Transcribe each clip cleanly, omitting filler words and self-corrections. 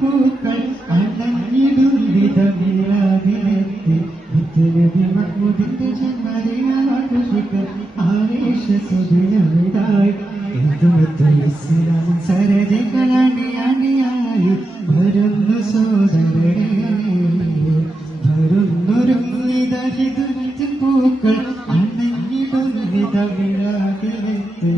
പൂക്കൾ അടങ്ങിടും വിധമില്ലാതിലെത്തി മഹ്മൂദിന്റെ ജന്മദിനാഘോഷിക്കൽ ആവേശ സുദിനമിതായി ഇസ്ലാമും സരദികളണിയായി വരുന്നു സോദരേ വരുന്നൊരുങ്ങിതഹിതും പൂക്കൾ അടങ്ങിടും വിധമില്ലാതിലെത്തി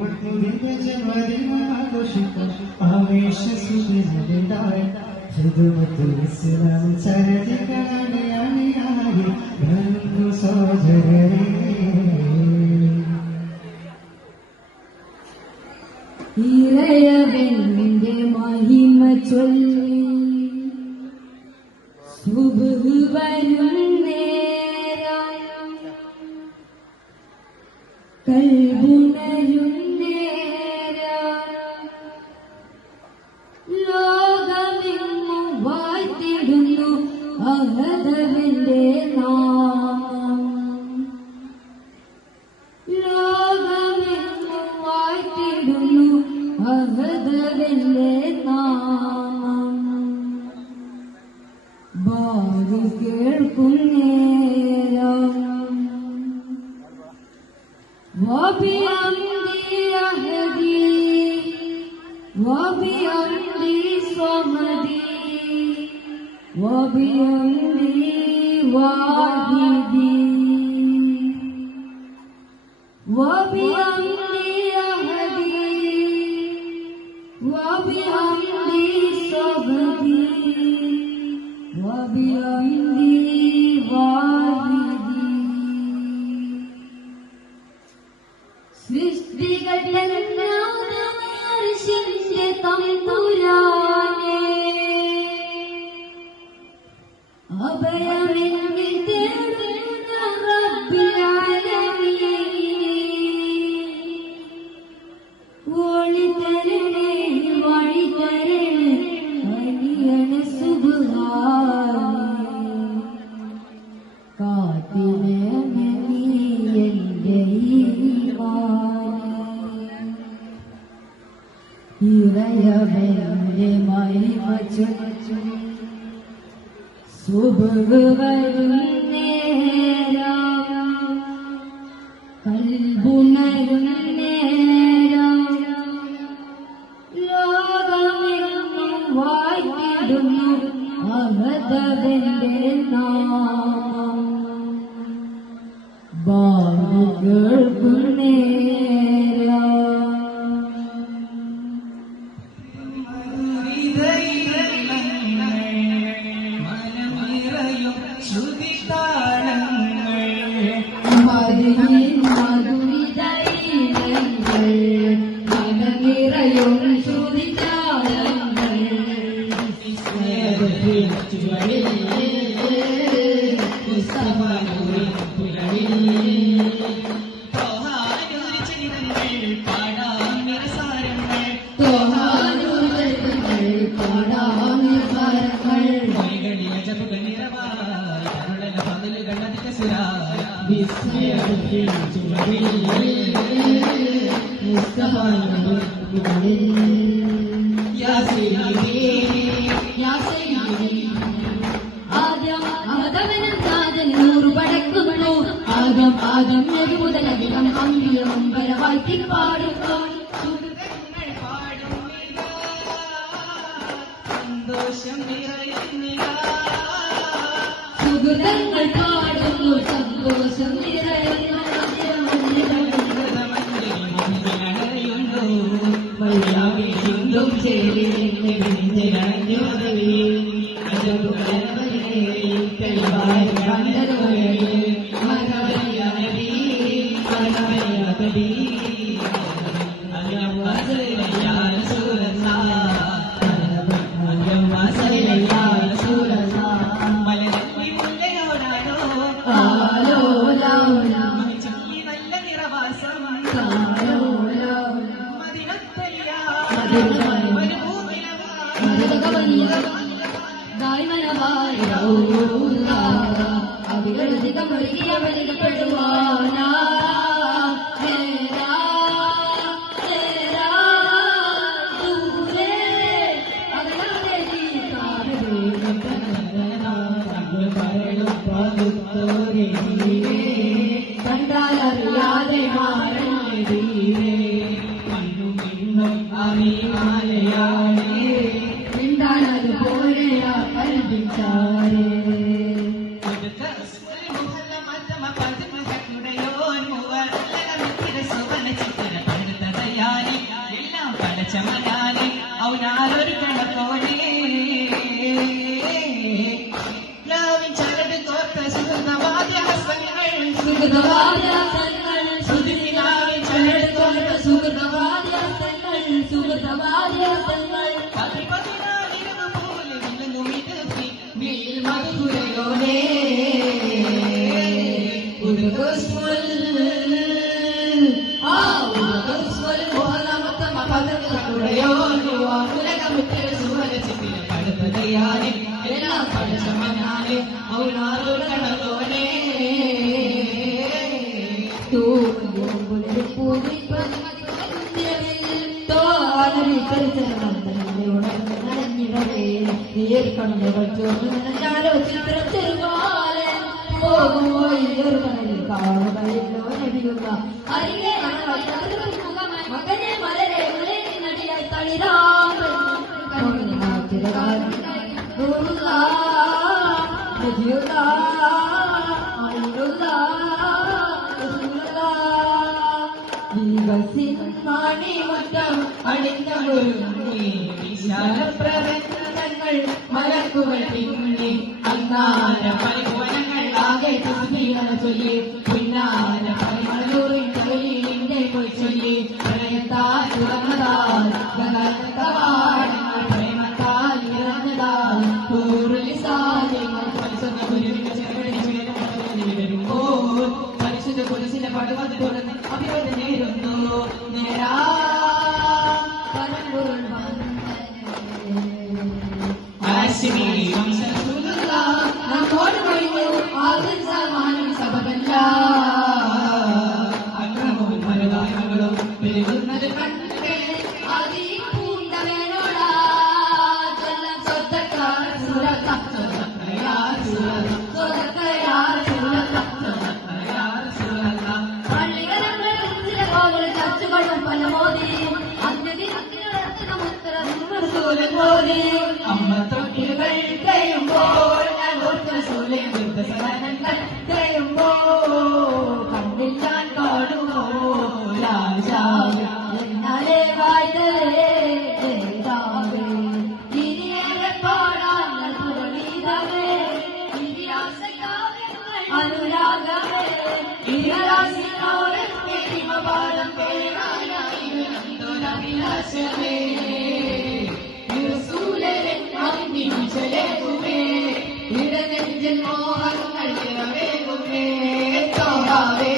മഹ്മൂദിന്റെ ജന്മദിനാഘോഷിക്കൽ ആവേശ സുദിനമിതായി ഇസ്ലാം സരദികളണിയായി വരുന്നു സോദരേ. ഇറയവന്റെ മഹിമ ചൊല്ലി സുബ്ഹ് വരും നേരം കൽബുണരും നേരം ലോകമെങ്ങും വാഴ്ത്തിടുന്നു അഹദവന്റെ നാമം. ലോകമെങ്ങും വാഴ്ത്തിടുന്നു അഹദവന്റെ നാമം. ബാഗ് കേൾക്കും നേരം വബിഅംദി അഹദി വബിഅംദി സ്വമദി വബിഅംദി വാഹിദി വബിഅംദി അഹദി വബിഅംദി സ്വമദി വബിഅംദി വാഹിദി. സൃഷ്ടികളുടെ തമ്പുരാനെ അഭയമെന്നിൽ തേടുന്ന റബ്ബിൽ ആലമീൻ. ഒളിതരണേ വഴിതരണേ അനിയന സുബ്ഹാനേ. കാത്തിനേ എന്റെ ഇറയവന്റെ മഹിമ ചൊല്ലി സുബ്ഹ് വരും നേരം കൽബുണരും നേരം ലോകമെങ്ങും വാഴ്ത്തിടുന്നു അഹദവന്റെ നാമം. ബാഗ് കേൾക്കും നേരം മധുരിതൈലങ്ങൾ ശ്രുതിതാളങ്ങൾ ആദ്യം അഹദവനും താജൻ 100 പടക്കുന്നു. ആദം ആദം നബി മുതലധികം അമ്പിയം പരവാഴ്ത്തി പാടുന്നു. സുഹൃതങ്ങൾ പാടുന്നു സന്തോഷം നിറയുന്നു. ചേരി ദായിമനവായ കണ്ടാലറിയാതെ മാറല്ലേ മണ്ണും പിന്നും അറിയാലയാണ് മിണ്ടാനതുപോലെ കൽപ്പിച്ചാരേ എല്ലാം പടച്ചമനാനെ അവനാരൊരു കണക്കോനെ ചരട് തോർത്ത സുഹൃതവാദ്യ ഹസങ്ങൾ എല്ലാം പഠിച്ചമനാനെ അവനാരോട് കണക്കോനെ ചിത്രം ചെറുപാലെ പോകുമോ മകനെ മലരെ നടിയായി തളിരാറ് വിശാലപ്രബന്ധങ്ങൾ മലക്കുകൾ പിന്നി അന്നാര പരിവനങ്ങൾ ആകെ ചൊല്ലി പിന്നാര പരിമളൂറിൻ തൊഴിലിന്റെ പോയി ചൊല്ലി പ്രളയത്താൽ തുറന്നതാൽ ഗതാഗതവാടങ്ങൾ പ്രേമത്താൽ നിറഞ്ഞതാൽ പൂർലിസാദ്യങ്ങൾ പരിശുദ്ധ ഗുരുവിന്റെ ചെറുപടി വരുമ്പോൾ പരിശുദ്ധ കുരിശിന്റെ പടുവത് തുറന്ന് അഭിവൃദ്ധി നേരുന്നു നേരാ നമ്മോട് കഴിഞ്ഞു ആദ്യം സമാനം സഭകല്ല അക്രമവും മരുദാനങ്ങളും പെരുകുന്നത് കണ്ടേ അതീ പൂണ്ടവനോടാ ചൊല്ലം സ്വത്തക്കാർ പള്ളികളങ്ങൾ ചിലപ്പോൾ ചർച്ചകളും പല മോദിയും അമ്മ തൊട്ടിലുകൾ കഴിയുമ്പോൾ ഞാൻ ഓർത്തൂലെ വൃദ്ധസദനങ്ങൾ കഴിയുമ്പോൾ കണ്ണിൽ ഞാൻ കാണുമോ എന്നാലേ വായ്തേ ഇനിയേറെ പാടാങ്ങൾ പുറമീതവേ അനുരാഗമേ പാടം പേരാനായിരന്തോരഭിലാഷമേ ഇടനെഞ്ചിൽ മോഹങ്ങൾ നിറവേകുമേ തോറാവേ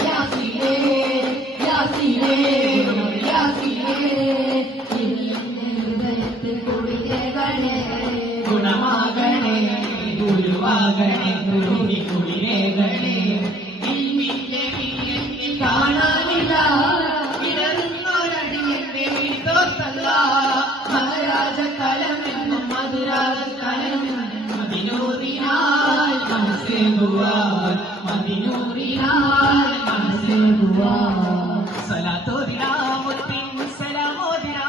യാസിലേ യാസിലേ യാസിലേ ഹൃദയത്തിൽ കുളിരകളെ ഗുണമാകണേ ഗുരുവാകണേ ഗുരുവിനി കുളിരേകണേ കാണാനില്ല ഇടറുന്നോരടിയന്റെ തോത്തല്ല മഹാരാജ കലമെന്നും മധുരാജ കലമെന്നും മതിനൂറിനാൽ മനസ്സേകുവാൻ മതിനൂറിനാൽ മനസ്സേകുവാൻ സലാത്തോദിനാമുത്തിൻ സലാമോദിനാ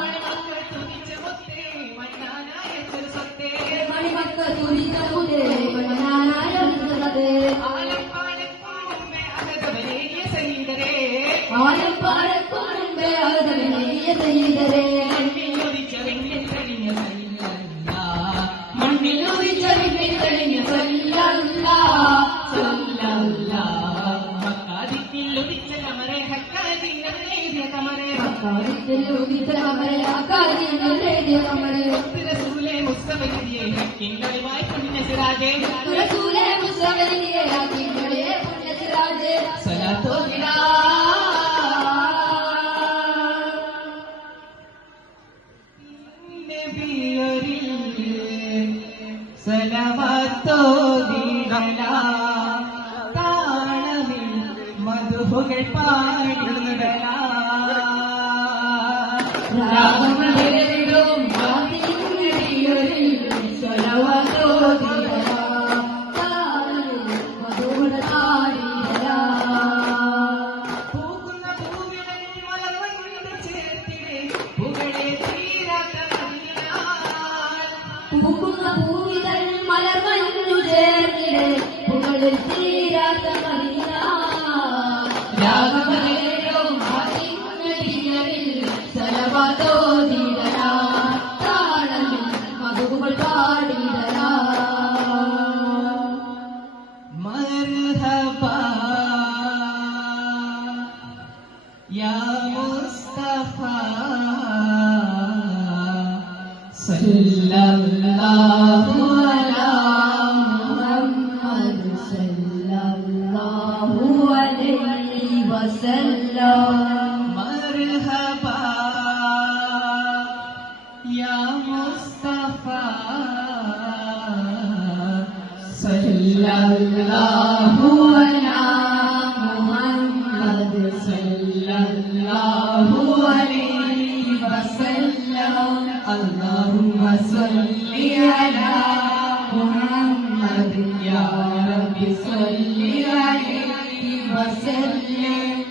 മണിമക്കൾ തുതിച്ച മുത്തേ മന്നാനായ സ്വത്തേ മണിമക്കൾ തുരിച്ച മുതേ മനാനായ ആയം പാടക്കും മുമ്പേ അകതവനെയ്യ ചെയ്തരേ മണ്ണിൽ ഉദിച്ചറിഞ്ഞിൽ കഴിഞ്ഞ മക്കാദിത്തിൽ ഉദിച്ച കമറെ ഹക്കാദിന്റെ കമറെ റസൂലേ മുസ്തഫയെ ഹക്കിൻകളിവായി പുണ്യസിറാജേ സലാത്തോദിനാ സലവാത്തോദിടലാ താണമിൽ മധുഹുകൾ പാടിടലാ രാഗമേടും തീരാത്ത മദീന രാഗമേരോ മാറ്റിങ്ങളിൽ സലവാതോദിടലാ താളമിൽ മധുകൾ പാടിടലാ മർഹബാ യാ മുസ്തഫ സല്ലല്ലാഹു അലാ മുഹമ്മദ് സല്ലല്ലാഹു അലൈഹി വസല്ലം മർഹബാ യാ മുസ്തഫ സല്ലല്ലാഹു അലാ മുഹമ്മദ് സല്ലല്ലാഹു അലൈഹി വസല്ലം അല്ലാഹുമ്മ സല്ലി അലാ മുഹമ്മദ് യാ റബ്ബി സല്ലി അലൈഹി വസല്ലം